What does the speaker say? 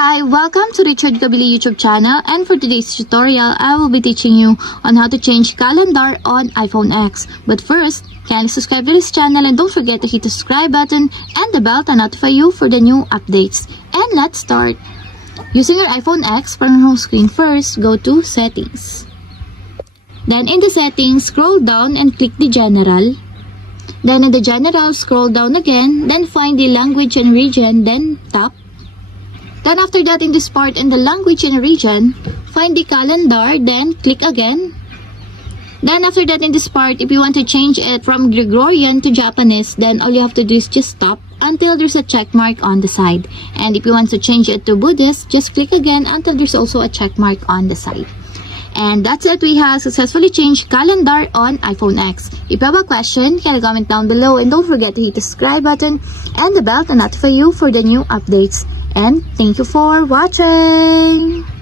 Hi, welcome to Richard Kabili YouTube channel, and for today's tutorial, I will be teaching you on how to change calendar on iPhone X. But first, kindly subscribe to this channel and don't forget to hit the subscribe button and the bell to notify you for the new updates. And let's start. Using your iPhone X, from your home screen first, go to Settings. Then in the Settings, scroll down and click the General. Then in the General, scroll down again, then find the Language and Region, then tap. Then after that, in this part in the Language and Region, find the Calendar, then click again. Then after that, in this part, if you want to change it from Gregorian to Japanese, then all you have to do is just stop until there's a check mark on the side. And if you want to change it to Buddhist, just click again until there's also a check mark on the side. And that's it. We have successfully changed calendar on iPhone X. If you have a question, can comment down below, and don't forget to hit the subscribe button and the bell to notify you for the new updates. And thank you for watching!